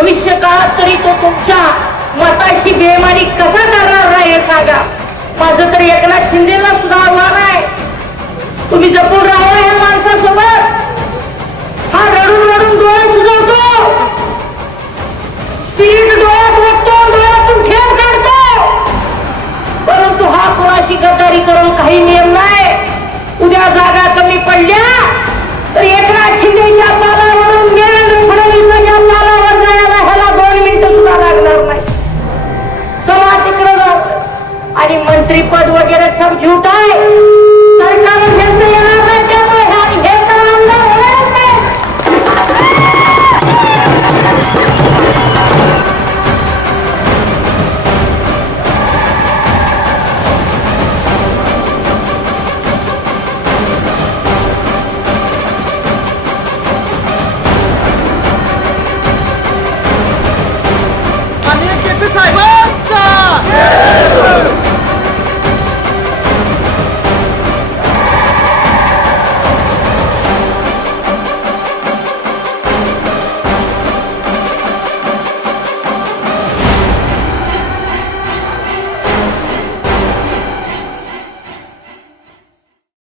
भविष्य काळात तरी तो तुमच्या मताशी बेमानी कसा करणार नाही हे सांगा. माझं तरी एकनाथ शिंदेला सुद्धा आव्हान आहे, तुम्ही जपून राहा या माणसासोबत. हा रडून रडून डोळे सुजवतो,